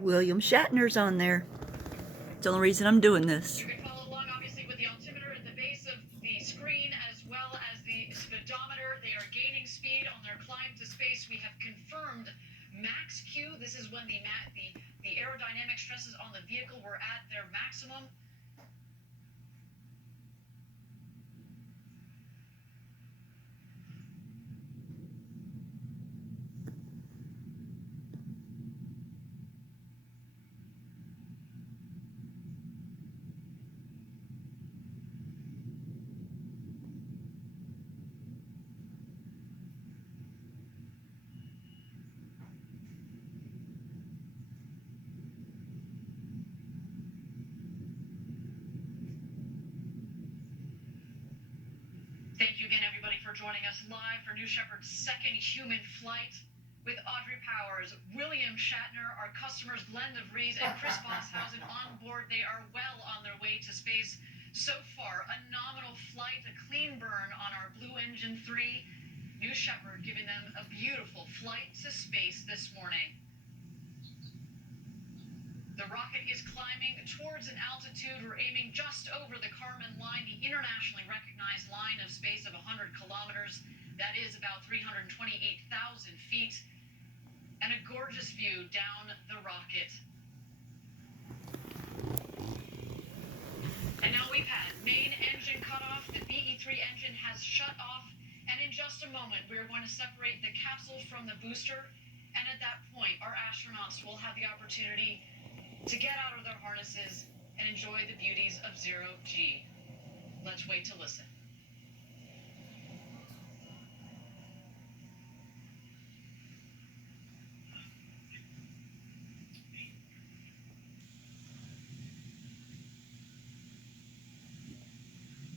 William Shatner's on there. It's the only reason I'm doing this. You can follow along, obviously, with the altimeter at the base of the screen, as well as the speedometer. They are gaining speed on their climb to space. We have confirmed max Q. This is when the aerodynamic stresses on the vehicle were at their maximum. Thank you again, everybody, for joining us live for New Shepard's second human flight with Audrey Powers, William Shatner, our customers Glenn DeVries and Chris Bosshausen on board. They are well on their way to space. So far, a nominal flight, a clean burn on our Blue Engine 3. New Shepard giving them a beautiful flight to space this morning. The rocket is climbing towards an altitude. We're aiming just over the Kármán line, the internationally recognized line of space of 100 kilometers. That is about 328,000 feet. And a gorgeous view down the rocket. And now we've had main engine cut off. The BE-3 engine has shut off. And in just a moment, we're going to separate the capsule from the booster. And at that point, our astronauts will have the opportunity to get out of their harnesses and enjoy the beauties of zero G. Let's wait to listen.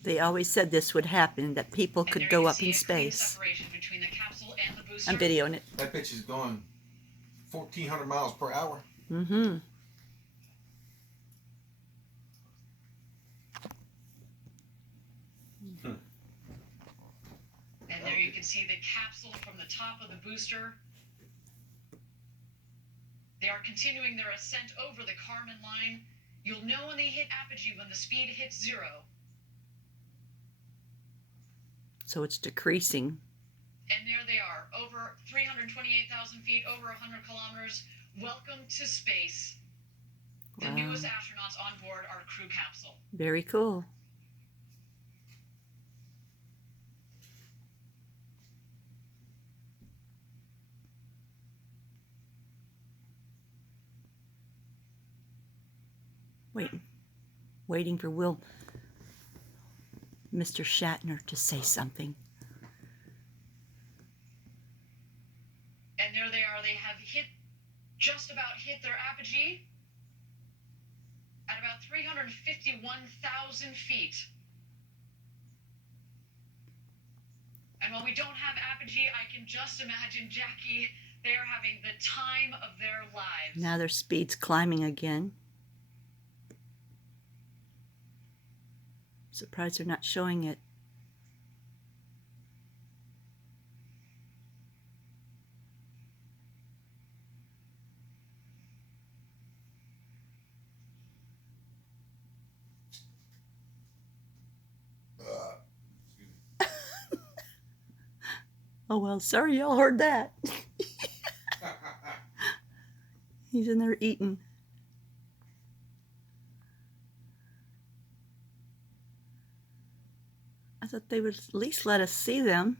They always said this would happen, that people could go up in space. Separation between the capsule and the booster. I'm videoing it. That bitch is going 1,400 miles per hour. Mm-hmm. And there you can see the capsule from the top of the booster. They are continuing their ascent over the Kármán line. You'll know when they hit apogee, when the speed hits zero. So it's decreasing. And there they are, over 328,000 feet, over 100 kilometers. Welcome to space. The Wow. newest astronauts on board our crew capsule. Very cool. Waiting for Mr. Shatner to say something. And there they are. They have just about hit their apogee at about 351,000 feet. And while we don't have apogee, I can just imagine Jackie, they're having the time of their lives. Now their speed's climbing again. Surprised they're not showing it. Oh well, sorry y'all heard that. He's in there eating. I thought they would at least let us see them.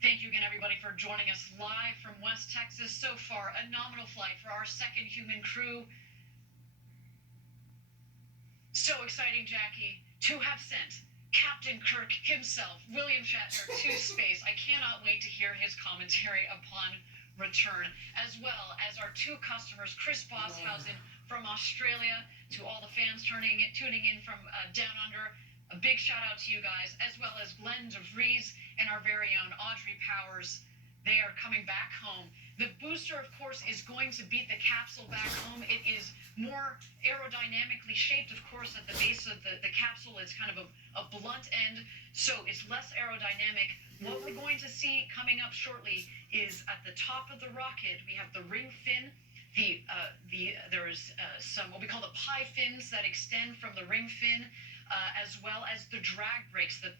Thank you again, everybody, for joining us live from West Texas. So far, a nominal flight for our second human crew. So exciting, Jackie, to have sent Captain Kirk himself, William Shatner, to space. I cannot wait to hear his commentary upon return, as well as our two customers, Chris Bosshausen from Australia, to all the fans tuning in from down under. A big shout out to you guys, as well as Glenn DeVries and our very own Audrey Powers. They are coming back home. The booster, of course, is going to beat the capsule back home. It is more aerodynamically shaped, of course, at the base of the capsule. It's kind of a blunt end, so it's less aerodynamic. What we're going to see coming up shortly is at the top of the rocket, we have the ring fin. There's some what we call the pie fins that extend from the ring fin, as well as the drag brakes. The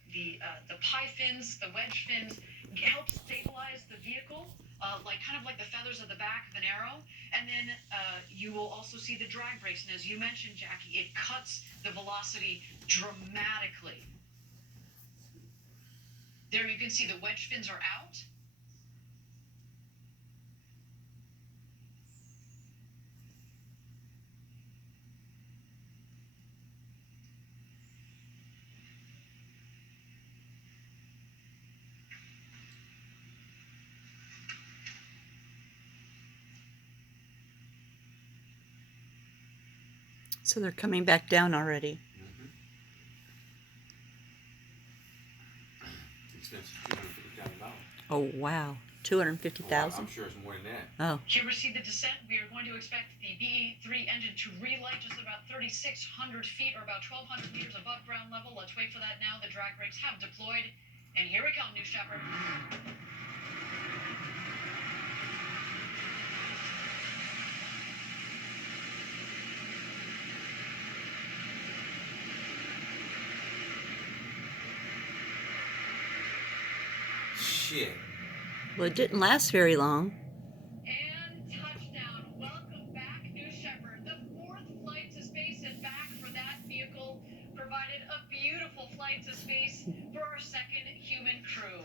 pie fins, the wedge fins, help stabilize the vehicle. Kind of like the feathers at the back of an arrow. And then you will also see the drag brakes. And as you mentioned, Jackie, it cuts the velocity dramatically. There you can see the wedge fins are out. So they're coming back down already. Expensive, $250,000. Oh, wow. 250,000? I'm sure it's more than that. Oh. Here we see the descent. We are going to expect the BE-3 engine to relight just about 3,600 feet or about 1,200 meters above ground level. Let's wait for that now. The drag brakes have deployed. And here we come, New Shepard. Shit. Well, it didn't last very long. And touchdown. Welcome back, New Shepard. The fourth flight to space and back for that vehicle provided a beautiful flight to space for our second human crew.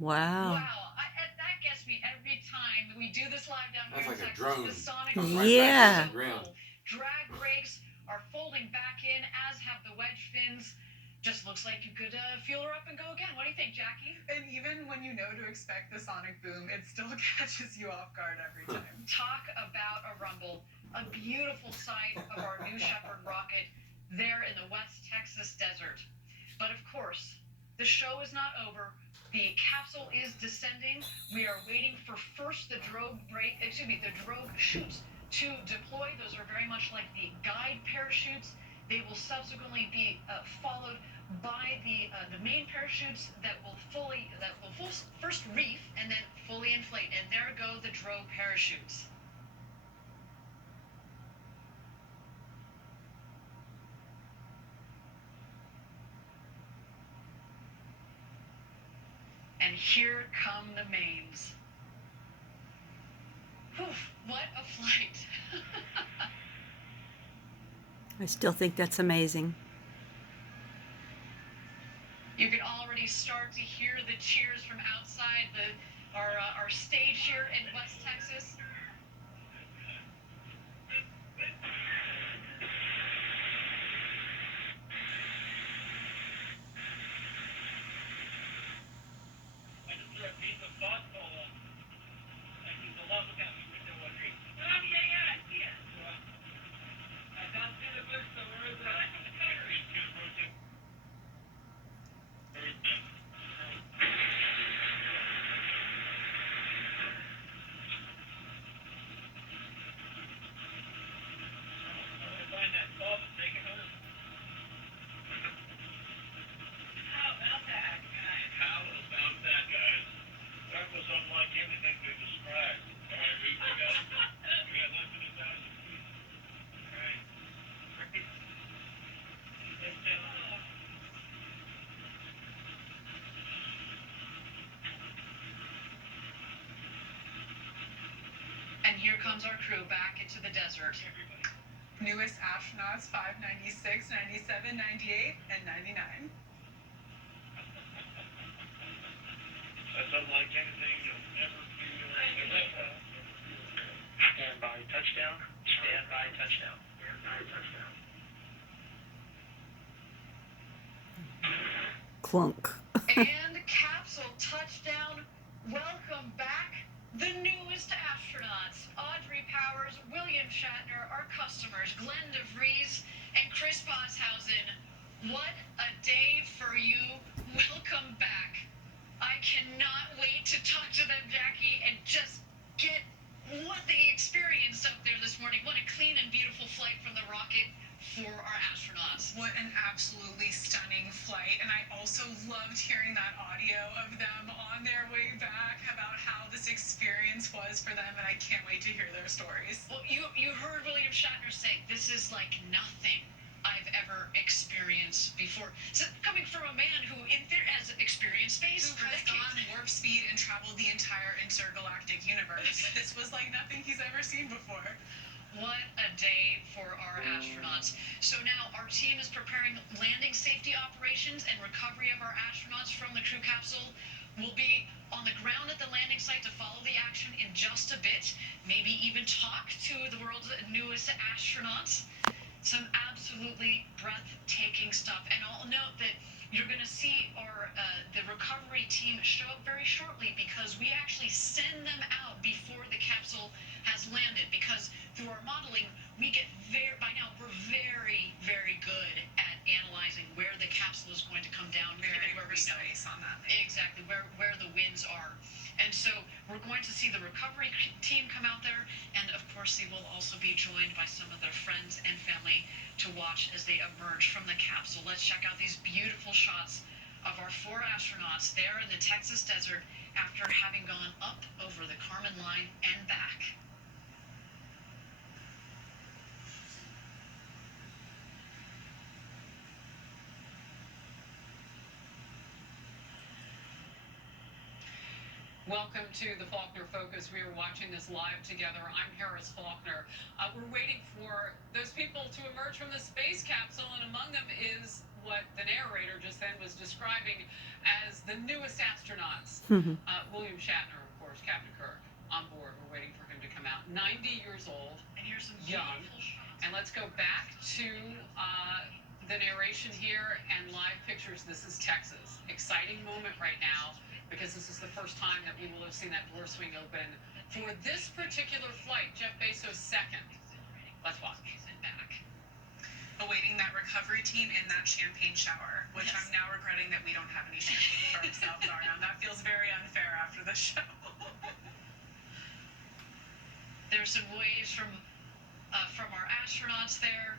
Wow. Wow. That gets me every time we do this live down here in That's like a Texas. drone. The sonic Yeah. so cool. Drag brakes are folding back in, as have the wedge fins. Just looks like you could fuel her up and go again. What do you think, Jackie? And even when you know to expect the sonic boom, it still catches you off guard every time. Talk about a rumble. A beautiful sight of our New Shepard rocket there in the West Texas desert. But of course, the show is not over. The capsule is descending. We are waiting for first the drogue chutes to deploy. Those are very much like the guide parachutes. They will subsequently be followed by the main parachutes that will first reef and then fully inflate. And there go the drogue parachutes. And here come the mains. Whew, what a flight. I still think that's amazing. You can already start to hear the cheers from outside our stage here in West Texas. And here comes our crew back into the desert. Newest astronauts 5, 96, 97, 98, and 99. That's unlike anything you'll ever feel. Stand by touchdown. Stand by touchdown. Stand by touchdown. Clunk. And capsule touchdown. Welcome back. The newest astronauts, Audrey Powers, William Shatner, our customers, Glenn DeVries, and Chris Bosshausen. What a day for you. Welcome back. I cannot wait to talk to them, Jackie, and just get beautiful flight from the rocket for our astronauts. What an absolutely stunning flight. And I also loved hearing that audio of them on their way back about how this experience was for them. And I can't wait to hear their stories. Well, you heard William Shatner say, this is like nothing I've ever experienced before. So coming from a man who has experienced space Who for has decades. gone warp speed and traveled the entire intergalactic universe. This was like nothing he's ever seen before. What a day for our astronauts. So now our team is preparing landing safety operations and recovery of our astronauts from the crew capsule. We'll be on the ground at the landing site to follow the action in just a bit, maybe even talk to the world's newest astronauts. Some absolutely breathtaking stuff. And I'll note that you're going to see the recovery team show up very shortly, because we actually send them out before the capsule has landed, because through our modeling, we're very, very good at analyzing where the capsule is going to come down. Very where precise on that. Exactly, where the winds are. And so we're going to see the recovery team come out there, and of course they will also be joined by some of their friends and family to watch as they emerge from the capsule. Let's check out these beautiful shots of our 4 astronauts there in the Texas desert after having gone up over the Kármán line and back. Welcome to the Faulkner Focus. We are watching this live together. I'm Harris Faulkner. We're waiting for those people to emerge from the space capsule, and among them is what the narrator just then was describing as the newest astronauts. William Shatner, of course, Captain Kirk, on board. We're waiting for him to come out. 90 years old, And here's some young. beautiful shots. And let's go back to the narration here and live pictures. This is Texas. Exciting moment right now, because this is the first time that we will have seen that door swing open for this particular flight, Jeff Bezos' second. Let's watch. Awaiting that recovery team in that champagne shower, which Yes. I'm now regretting that we don't have any champagne for ourselves, Arnhem. That feels very unfair after the show. There's some waves from our astronauts there.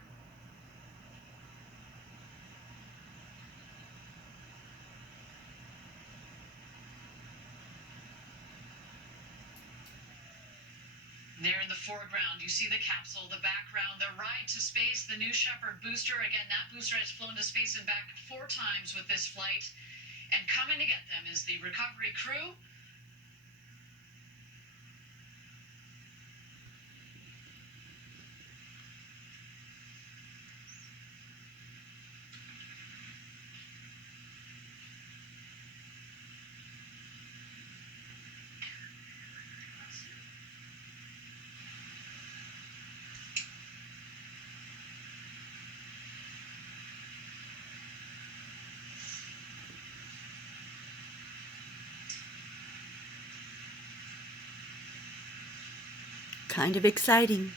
There in the foreground, you see the capsule, the background, the ride to space, the New Shepard booster. Again, that booster has flown to space and back 4 times with this flight. And coming to get them is the recovery crew. Kind of exciting.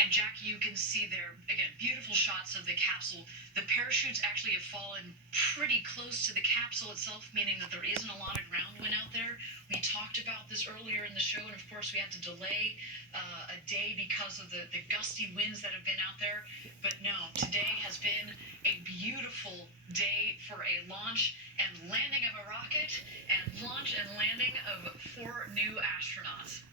And Jack, you can see there, again, beautiful shots of the capsule. The parachutes actually have fallen pretty close to the capsule itself, meaning that there isn't a lot of ground wind out there. We talked about this earlier in the show, and of course we had to delay a day because of the gusty winds that have been out there. But no, today has been a beautiful day for a launch and landing of a rocket, and launch and landing of 4 new astronauts.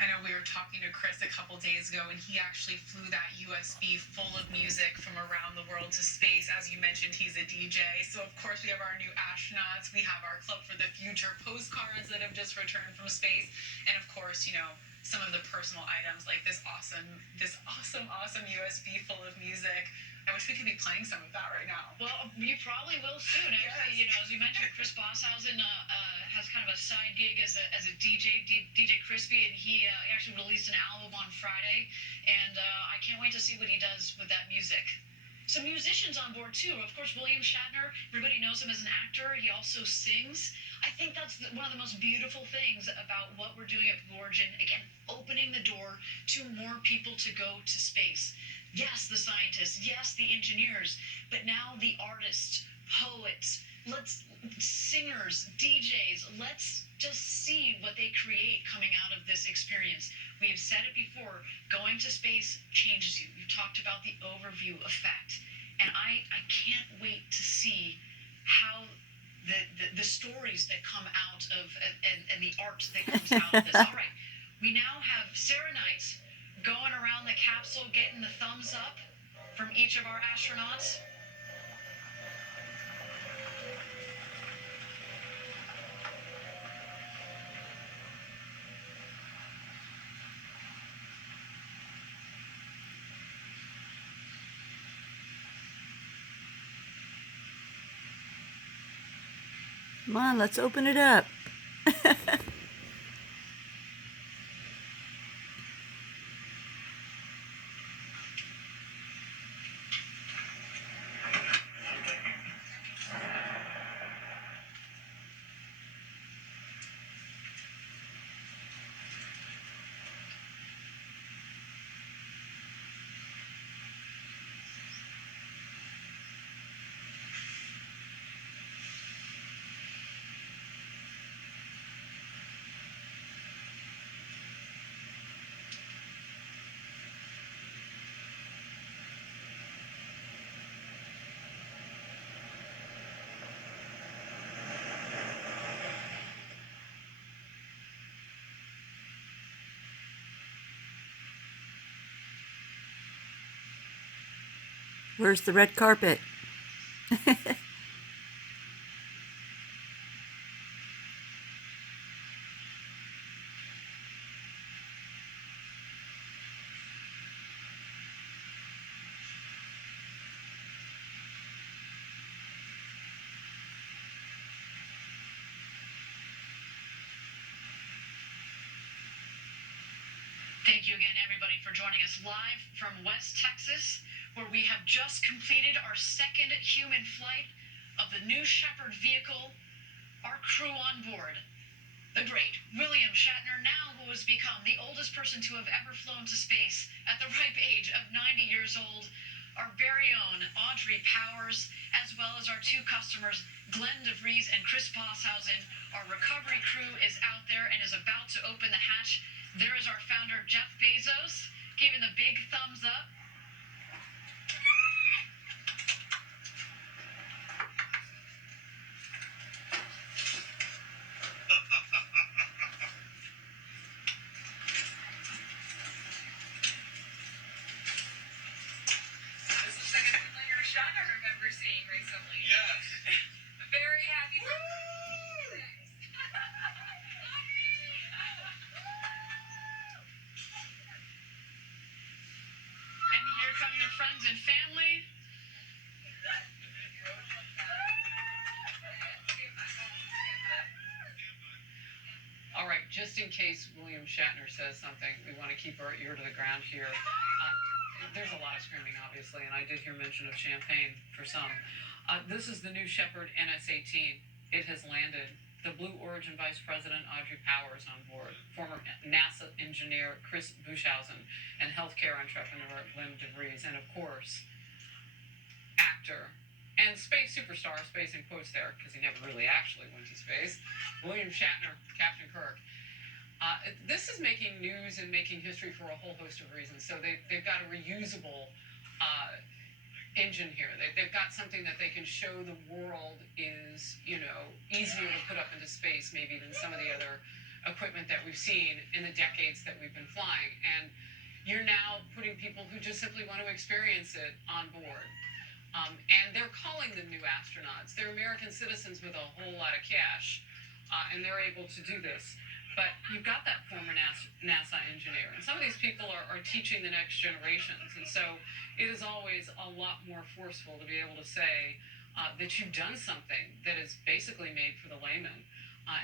I know we were talking to Chris a couple days ago, and he actually flew that USB full of music from around the world to space. As you mentioned, he's a DJ. So, of course, we have our new astronauts. We have our Club for the Future postcards that have just returned from space. And, of course, you know, some of the personal items like this awesome USB full of music. I wish we could be playing some of that right now. Well, you probably will soon. Actually, you know, as you mentioned, Chris Bosshausen has kind of a side gig as a DJ, DJ Crispy, and he actually released an album on Friday, and I can't wait to see what he does with that music. Some musicians on board too. Of course, William Shatner, everybody knows him as an actor. He also sings. I think that's one of the most beautiful things about what we're doing at Blue Origin. Again, opening the door to more people to go to space. Yes, the scientists, yes, the engineers, but now the artists poets, singers, DJs. Let's just see what they create coming out of this experience. We have said it before, going to space changes you. We've talked about the overview effect. And I can't wait to see how the stories that come out of and the art that comes out of this. All right, we now have Sarah Knight going around the capsule getting the thumbs up from each of our astronauts. Come on, let's open it up. Where's the red carpet? Thank you again, everybody, for joining us live from West Texas, where we have just completed our second human flight of the New Shepard vehicle. Our crew on board, the great William Shatner, now who has become the oldest person to have ever flown to space at the ripe age of 90 years old. Our very own Audrey Powers, as well as our two customers, Glenn DeVries and Chris Bosshausen. Our recovery crew is out there and is about to open the hatch. There is our founder, Jeff Bezos, giving the big thumbs up. This looks like a familiar shot I remember seeing recently. Yes. Very happy birthday. And here come your friends and family. All right, just in case William Shatner says something, we want to keep our ear to the ground here. There's a lot of screaming, obviously, and I did hear mention of champagne for some. This is the New Shepard NS-18. It has landed. The Blue Origin Vice President Audrey Powers on board, former NASA engineer Chris Bosshausen, and healthcare entrepreneur Glenn DeVries, and of course, actor and space superstar, space in quotes there, because he never really actually went to space, William Shatner, Captain Kirk. This is making news and making history for a whole host of reasons. So they've got a reusable engine here. They've got something that they can show the world is, easier to put up into space maybe than some of the other equipment that we've seen in the decades that we've been flying. And you're now putting people who just simply want to experience it on board. And they're calling them new astronauts. They're American citizens with a whole lot of cash, and they're able to do this. But you've got that former NASA engineer, and some of these people are teaching the next generations. And so it is always a lot more forceful to be able to say that you've done something that is basically made for the layman,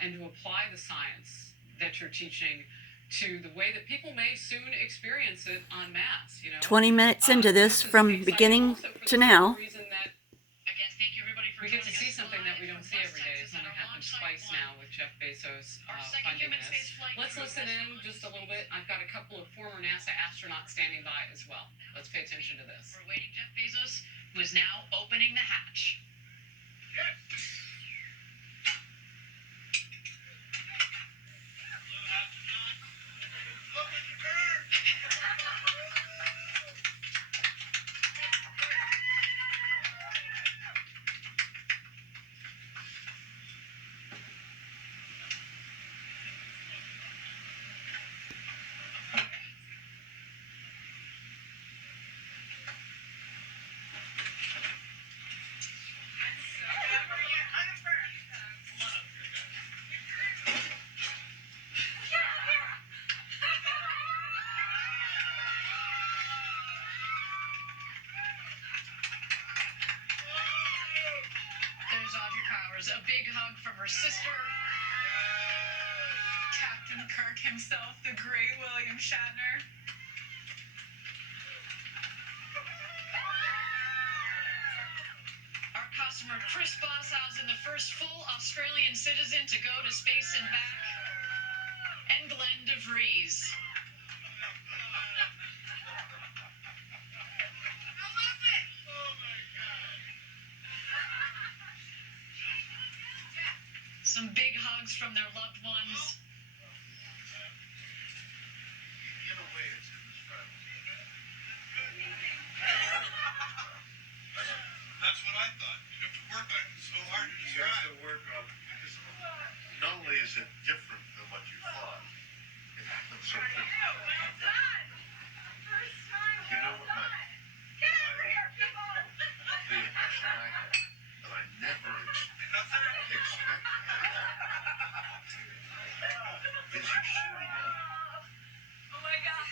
and to apply the science that you're teaching to the way that people may soon experience it en masse. 20 minutes into this, from beginning to now. Again, thank you, everybody, for We get to joining see us something that we don't live see from every West day. It's Texas only at our happened launch twice site now with Jeff Bezos Our second funding human this. space flight Let's crew listen has in launched. just a little bit. I've got a couple of former NASA astronauts standing by as well. Let's pay attention to this. We're waiting Jeff Bezos, who is now opening the hatch. There's Audrey Powers. A big hug from her sister. Captain Kirk himself, the great William Shatner. Our customer, Chris Bosshausen, the first full Australian citizen to go to space and back. And Glenn DeVries. Some big hugs from their loved ones. In a way, it's indescribable. That's what I thought. You have to work on it. It's so hard to describe. You have to work on it because not only is it different than what you thought, it happens so quickly. You know what the impression I had that I never expected is you're shooting up. Oh my God.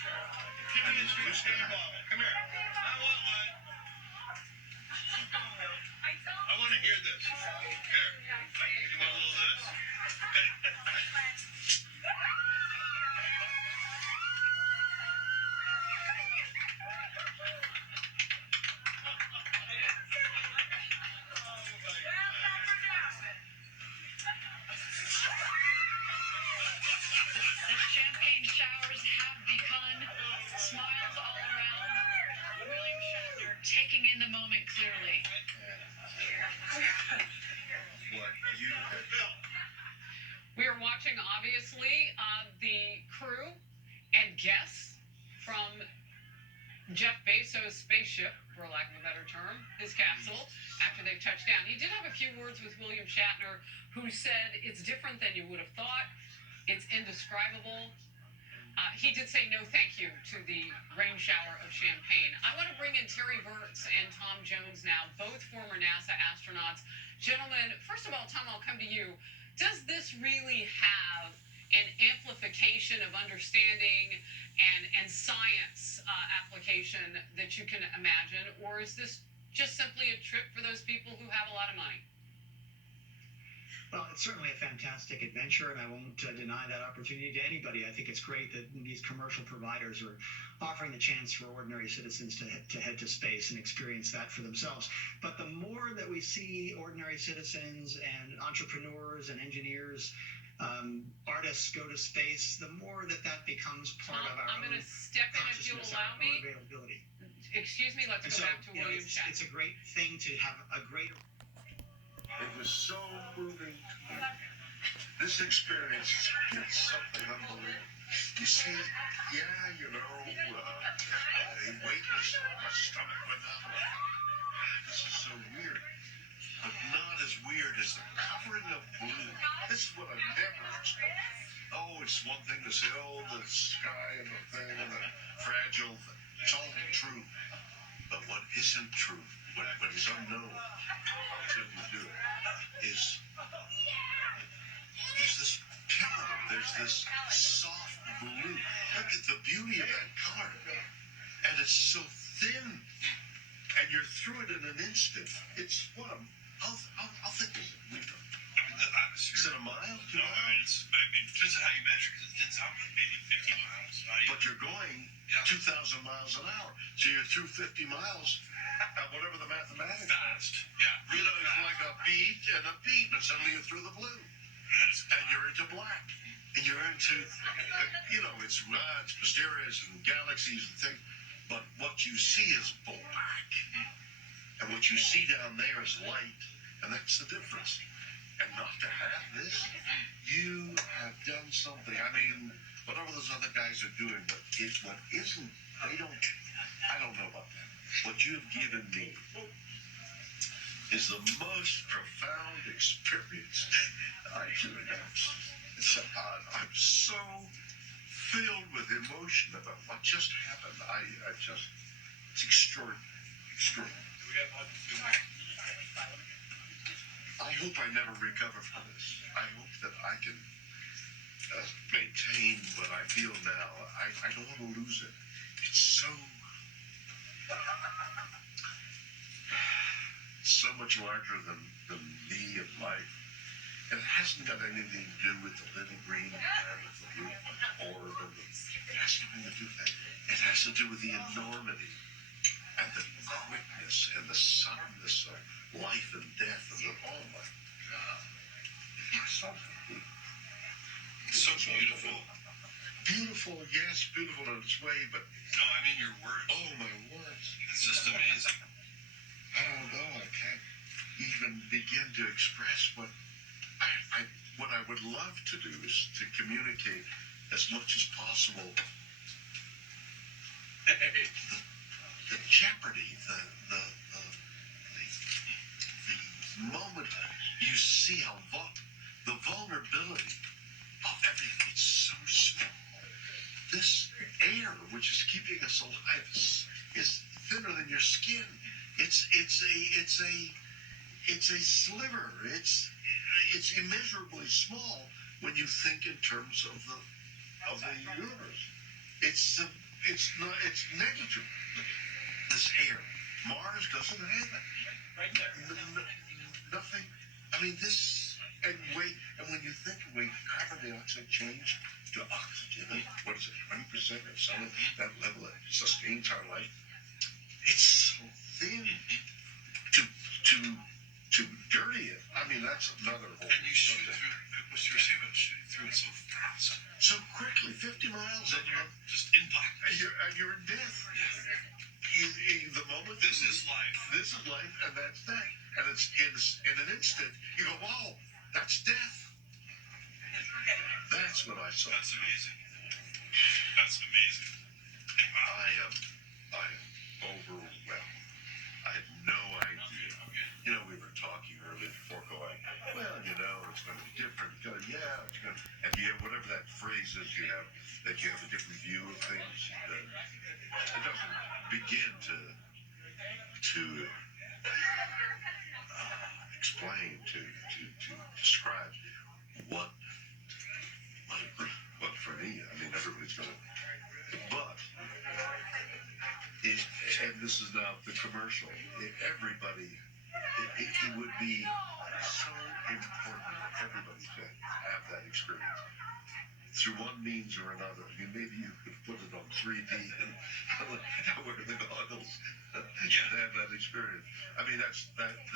And it's used to happen. Come here. I want one. I want to hear this. Here. You want a little of this? The champagne showers have begun. Smiles all around. William Shatner taking in the moment clearly. What you have done. We are watching, obviously, the crew and guests from Jeff Bezos' spaceship, for lack of a better term, his capsule, after they've touched down. He did have a few words with William Shatner, who said it's different than you would have thought. It's indescribable. He did say no thank you to the rain shower of champagne. I want to bring in Terry Burtz and Tom Jones now, both former NASA astronauts. Gentlemen, first of all, Tom, I'll come to you. Does this really have an amplification of understanding and science application that you can imagine, or is this just simply a trip for those people who have a lot of money? Well, it's certainly a fantastic adventure, and I won't deny that opportunity to anybody. I think it's great that these commercial providers are offering the chance for ordinary citizens to head to space and experience that for themselves. But the more that we see ordinary citizens and entrepreneurs and engineers, artists go to space, the more that becomes part of our I'm going to step in if you'll allow me. Availability. Excuse me, let's go back to William Shatner. It's a great thing to have a greater. It was so moving to me. This experience is something unbelievable. You see, a weightless, my stomach went up. This is so weird. But not as weird as the covering of blue. This is what I've never expected. Oh, it's one thing to say, the sky and the thing and the fragile thing. It's all true. But what isn't true, what is unknown until you do it, is there's this pillow, there's this soft blue. Look at the beauty of that color. And it's so thin. And you're through it in an instant. It's what I'll think of it. The atmosphere. Is it a mile? No, it depends on how you measure, because it thins out like maybe 50 miles. But you're going 2,000 miles an hour. So you're through 50 miles at whatever the mathematics Fast. Yeah. It's like a beat and a beat, and suddenly you're through the blue. And you're into black. And you're into, it's mysterious and galaxies and things. But what you see is black. And what you see down there is light. And that's the difference. And not to have this, you have done something. I mean, whatever those other guys are doing, but what isn't, I don't know about that. What you've given me is the most profound experience I can have. I'm so filled with emotion about what just happened. It's extraordinary. Extraordinary. I hope I never recover from this. I hope that I can maintain what I feel now. I don't want to lose it. It's so much larger than me and life. And it hasn't got anything to do with the living green planet, the blue orb, it has nothing to do with that. It has to do with the enormity and the quickness and the suddenness of life and death and oh my God. It's so beautiful. Beautiful, yes, beautiful in its way, but No, I mean your words. oh my words. It's just amazing. I don't know. I can't even begin to express what I would love to do is to communicate as much as possible the jeopardy, the moment you see how the vulnerability of everything is so small. This air, which is keeping us alive, is thinner than your skin. It's a sliver. It's immeasurably small when you think in terms of the universe. It's negligible. This air, Mars doesn't have it. Nothing. I mean, this and when you think carbon dioxide changed to oxygen, what is it, 20% of some of that level that sustains our life? It's so thin to dirty it. I mean, that's another whole. And you shoot it through. What you were saying about shooting through it so fast, so quickly, 50 miles, and you're just in blackness. And you're in death. The moment This is life. This is life, and that's that. And it's in an instant. You go, wow, that's death. That's what I saw. That's amazing. That's amazing. I am overwhelmed. I had no idea. You know, we were talking earlier before going, well, you know, it's going to be different. It's going to, and you have whatever that phrase is you have, that you have a different view of things. It doesn't begin to explain, to describe what for me, I mean, everybody's going to, but, and this is now the commercial, everybody, it would be so important for everybody to have that experience through one means or another. I mean, maybe you could put it on 3D and wear the goggles and have that experience. I mean, that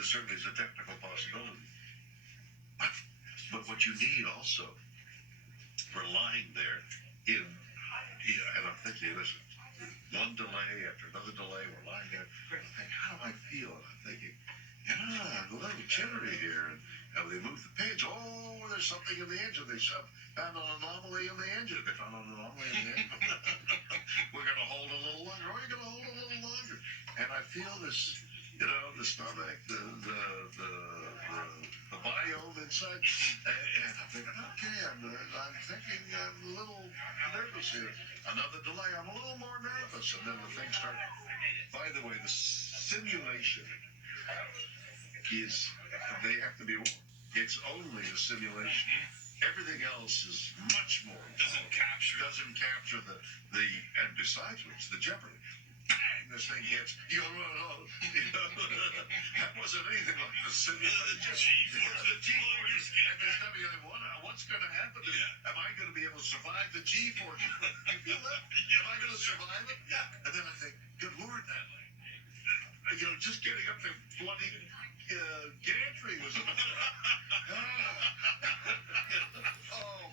certainly is a technical possibility. But what you need also, for lying there and I'm thinking, listen, one delay after another delay, we're lying there. I think, how do I feel? And I'm thinking, a little jittery here. And they move the page. Oh, there's something in the engine. They found an anomaly in the engine. They found an anomaly in the engine. We're going to hold a little longer. We're going to hold a little longer. And I feel this, you know, the stomach, the biome inside. And I'm thinking, okay, I'm thinking I'm a little nervous here. Another delay, I'm a little more nervous. And then the thing starts. By the way, the simulation is, they have to be, it's only a simulation. Everything else is much more. Doesn't capture the and besides which, the jeopardy. Bang, this thing hits. You go, that wasn't anything like the simulation. The G-force. And there's nothing other one. What's going to happen to me? Am I going to be able to survive the G-force? You feel that? Am I going to survive it? And then I think, good Lord, you know, just getting up there bloody gantry was oh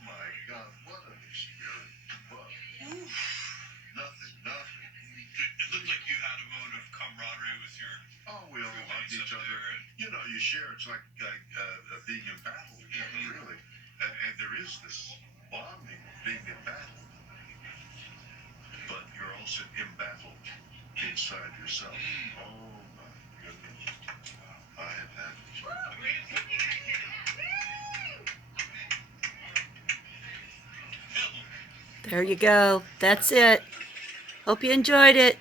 my God, what an experience. But nothing. It looked like you had a moment of camaraderie with your. Oh, we all hugged each other. You know, you you share. It's like being in battle together, really. And there is this bonding of being in battle, but you're also embattled inside yourself. Oh my goodness, I have had it. There you go. That's it. Hope you enjoyed it.